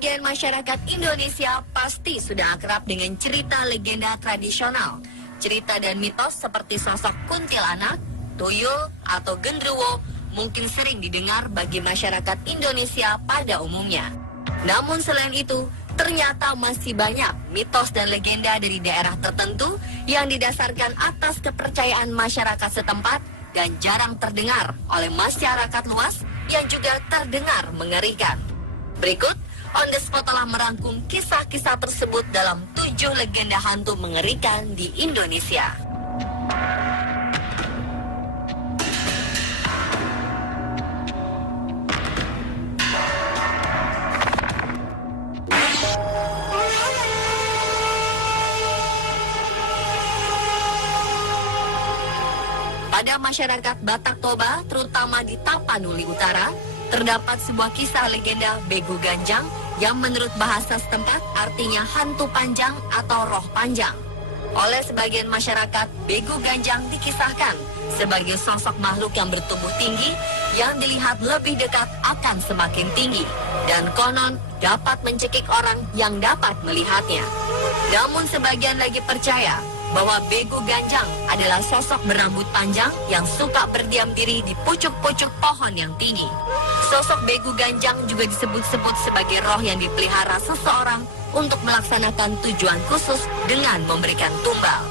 Sebagian masyarakat Indonesia pasti sudah akrab dengan cerita legenda tradisional. Cerita dan mitos seperti sosok kuntilanak, tuyul, atau genderuwo mungkin sering didengar bagi masyarakat Indonesia pada umumnya. Namun selain itu, ternyata masih banyak mitos dan legenda dari daerah tertentu yang didasarkan atas kepercayaan masyarakat setempat dan jarang terdengar oleh masyarakat luas yang juga terdengar mengerikan. Berikut, On The Spot telah merangkum kisah-kisah tersebut dalam 7 legenda hantu mengerikan di Indonesia. Pada masyarakat Batak Toba, terutama di Tapanuli Utara, terdapat sebuah kisah legenda Begu Ganjang yang menurut bahasa setempat artinya hantu panjang atau roh panjang. Oleh sebagian masyarakat, Begu Ganjang dikisahkan sebagai sosok makhluk yang bertubuh tinggi yang dilihat lebih dekat akan semakin tinggi dan konon dapat mencekik orang yang dapat melihatnya. Namun sebagian lagi percaya bahwa Begu Ganjang adalah sosok berambut panjang yang suka berdiam diri di pucuk-pucuk pohon yang tinggi. Sosok Begu Ganjang juga disebut-sebut sebagai roh yang dipelihara seseorang untuk melaksanakan tujuan khusus dengan memberikan tumbal.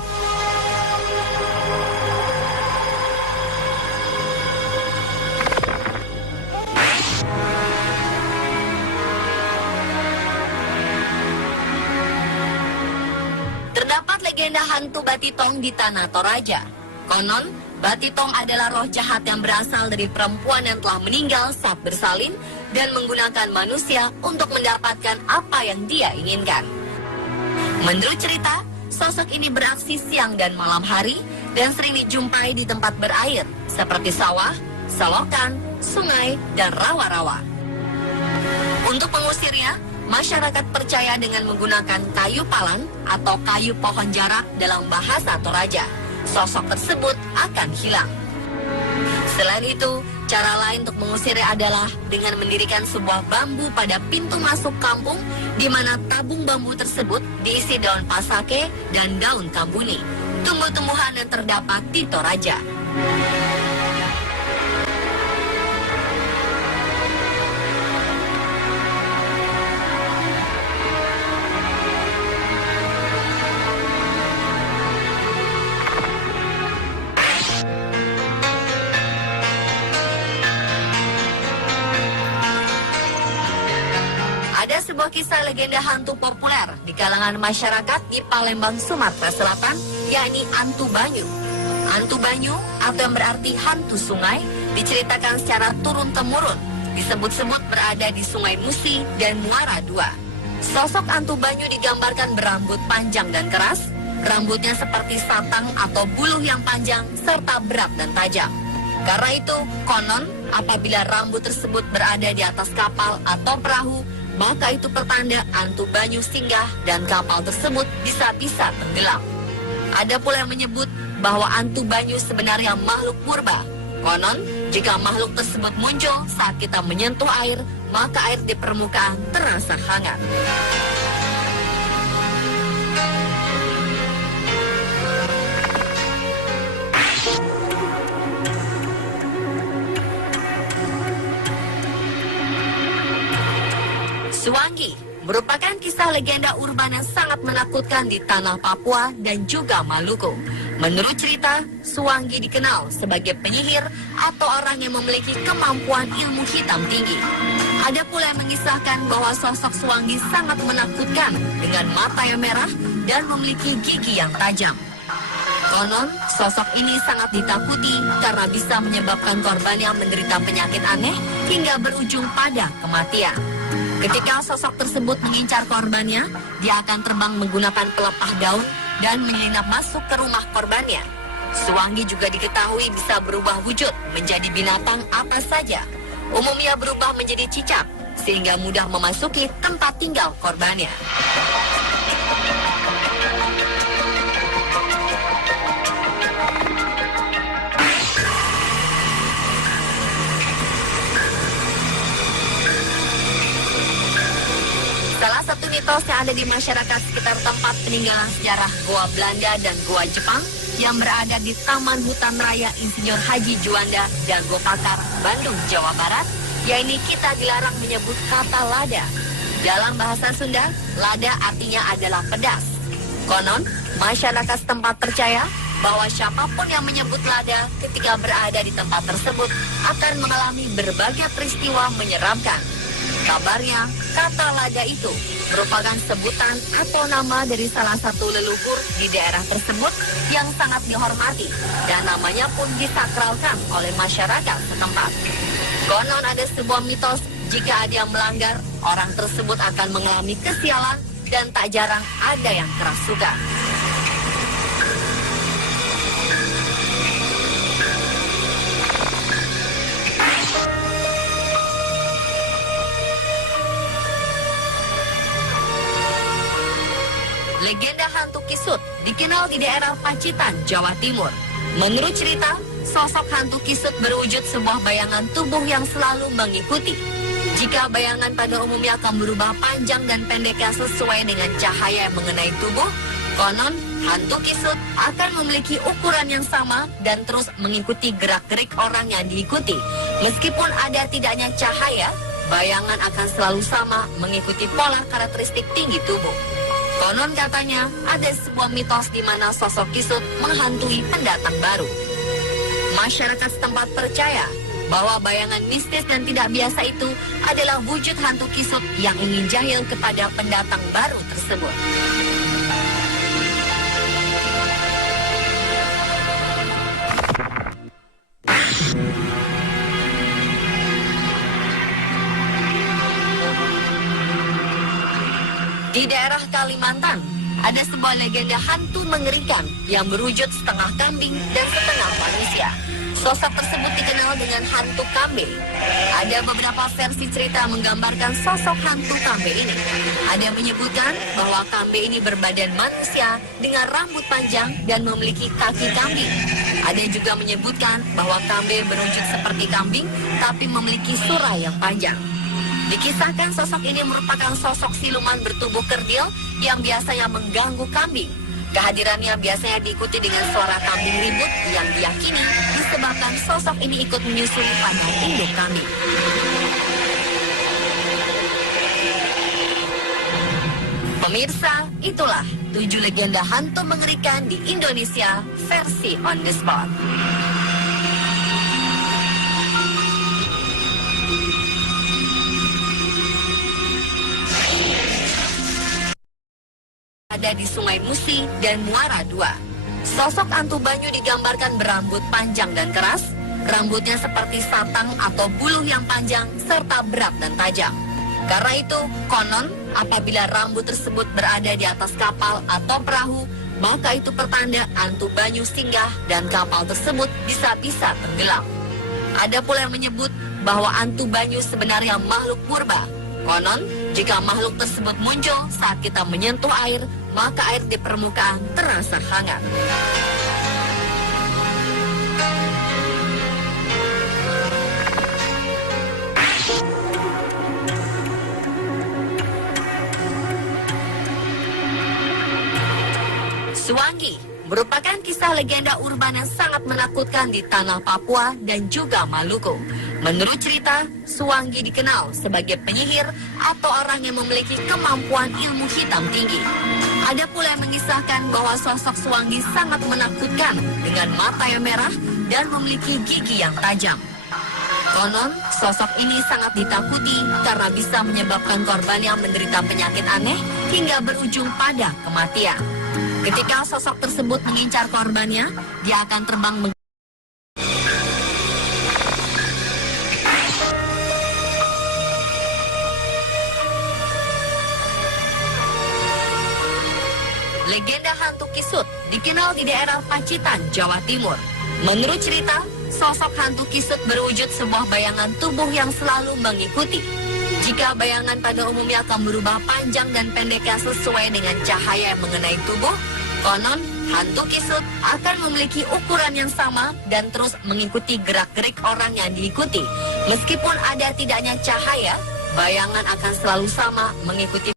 Terdapat legenda hantu Batitong di Tanah Toraja. Konon, Batitong adalah roh jahat yang berasal dari perempuan yang telah meninggal saat bersalin dan menggunakan manusia untuk mendapatkan apa yang dia inginkan. Menurut cerita, sosok ini beraksi siang dan malam hari dan sering dijumpai di tempat berair seperti sawah, selokan, sungai, dan rawa-rawa. Untuk mengusirnya, masyarakat percaya dengan menggunakan kayu palan atau kayu pohon jarak dalam bahasa Toraja. Sosok tersebut akan hilang. Selain itu, cara lain untuk mengusirnya adalah dengan mendirikan sebuah bambu pada pintu masuk kampung di mana tabung bambu tersebut diisi daun pasake dan daun kambuni, tumbuh-tumbuhan yang terdapat di Toraja. Ada sebuah kisah legenda hantu populer di kalangan masyarakat di Palembang, Sumatera Selatan, yakni Antu Banyu. Antu Banyu, atau yang berarti hantu sungai, diceritakan secara turun-temurun. Disebut-sebut berada di Sungai Musi dan Muara II. Sosok Antu Banyu digambarkan berambut panjang dan keras, rambutnya seperti satang atau buluh yang panjang, serta berat dan tajam. Karena itu, konon apabila rambut tersebut berada di atas kapal atau perahu, maka itu pertanda Antu Banyu singgah dan kapal tersebut bisa-bisa tenggelam. Ada pula yang menyebut bahwa Antu Banyu sebenarnya makhluk purba. Konon, jika makhluk tersebut muncul saat kita menyentuh air, maka air di permukaan terasa hangat. Suwangi merupakan kisah legenda urban yang sangat menakutkan di tanah Papua dan juga Maluku. Menurut cerita, Suwangi dikenal sebagai penyihir atau orang yang memiliki kemampuan ilmu hitam tinggi. Ada pula yang mengisahkan bahwa sosok Suwangi sangat menakutkan dengan mata yang merah dan memiliki gigi yang tajam. Konon, sosok ini sangat ditakuti karena bisa menyebabkan korbannya menderita penyakit aneh hingga berujung pada kematian. Ketika sosok tersebut mengincar korbannya, dia akan terbang menggunakan pelepah daun dan menyelinap masuk ke rumah korbannya. Suwangi juga diketahui bisa berubah wujud menjadi binatang apa saja. Umumnya berubah menjadi cicak, sehingga mudah memasuki tempat tinggal korbannya. satu mitos yang ada di masyarakat sekitar tempat peninggalan sejarah Goa Belanda dan Goa Jepang yang berada di Taman Hutan Raya Insinyur Haji Juanda dan Gopakar, Bandung, Jawa Barat, yaitu kita dilarang menyebut kata lada. Dalam bahasa Sunda, lada artinya adalah pedas. Konon, masyarakat setempat percaya bahwa siapapun yang menyebut lada ketika berada di tempat tersebut akan mengalami berbagai peristiwa menyeramkan. Kabarnya, kata lada itu merupakan sebutan atau nama dari salah satu leluhur di daerah tersebut yang sangat dihormati dan namanya pun disakralkan oleh masyarakat setempat. Konon ada sebuah mitos, jika ada yang melanggar, orang tersebut akan mengalami kesialan dan tak jarang ada yang kerasukan. Legenda hantu Kisut dikenal di daerah Pacitan, Jawa Timur. Menurut cerita, sosok hantu Kisut berwujud sebuah bayangan tubuh yang selalu mengikuti. Jika bayangan pada umumnya akan berubah panjang dan pendeknya sesuai dengan cahaya yang mengenai tubuh, konon hantu Kisut akan memiliki ukuran yang sama dan terus mengikuti gerak-gerik orang yang diikuti. Meskipun ada tidaknya cahaya, bayangan akan selalu sama mengikuti pola karakteristik tinggi tubuh. Konon katanya ada sebuah mitos di mana sosok Kisut menghantui pendatang baru. Masyarakat setempat percaya bahwa bayangan mistis dan tidak biasa itu adalah wujud hantu Kisut yang ingin jahil kepada pendatang baru tersebut. Di daerah Kalimantan, ada sebuah legenda hantu mengerikan yang berwujud setengah kambing dan setengah manusia. Sosok tersebut dikenal dengan hantu kambe. Ada beberapa versi cerita menggambarkan sosok hantu kambe ini. Ada yang menyebutkan bahwa kambe ini berbadan manusia dengan rambut panjang dan memiliki kaki kambing. Ada juga menyebutkan bahwa kambe berwujud seperti kambing tapi memiliki surai yang panjang. Dikisahkan sosok ini merupakan sosok siluman bertubuh kerdil yang biasanya mengganggu kambing. Kehadirannya biasanya diikuti dengan suara kambing ribut yang diyakini disebabkan sosok ini ikut menyusui pada induk kambing. Pemirsa, itulah 7 legenda hantu mengerikan di Indonesia versi on the spot. Ada di Sungai Musi dan Muara II. Sosok hantu Banyu digambarkan berambut panjang dan keras, rambutnya seperti satang atau buluh yang panjang serta berat dan tajam. Karena itu, konon apabila rambut tersebut berada di atas kapal atau perahu, maka itu pertanda hantu Banyu singgah dan kapal tersebut bisa-bisa tenggelam. Ada pula yang menyebut bahwa hantu Banyu sebenarnya makhluk purba. Konon, jika makhluk tersebut muncul saat kita menyentuh air, maka air di permukaan terasa hangat. Suwangi merupakan kisah legenda urban yang sangat menakutkan di tanah Papua dan juga Maluku. Menurut cerita, Suwangi dikenal sebagai penyihir atau orang yang memiliki kemampuan ilmu hitam tinggi. Ada pula yang mengisahkan bahwa sosok Suwangi sangat menakutkan dengan mata yang merah dan memiliki gigi yang tajam. Konon, sosok ini sangat ditakuti karena bisa menyebabkan korbannya menderita penyakit aneh hingga berujung pada kematian. Ketika sosok tersebut mengincar korbannya, dia akan terbang Legenda hantu Kisut dikenal di daerah Pacitan, Jawa Timur. Menurut cerita, sosok hantu Kisut berwujud sebuah bayangan tubuh yang selalu mengikuti. Jika bayangan pada umumnya akan berubah panjang dan pendeknya sesuai dengan cahaya yang mengenai tubuh, konon hantu Kisut akan memiliki ukuran yang sama dan terus mengikuti gerak-gerik orang yang diikuti. Meskipun ada tidaknya cahaya, bayangan akan selalu sama mengikuti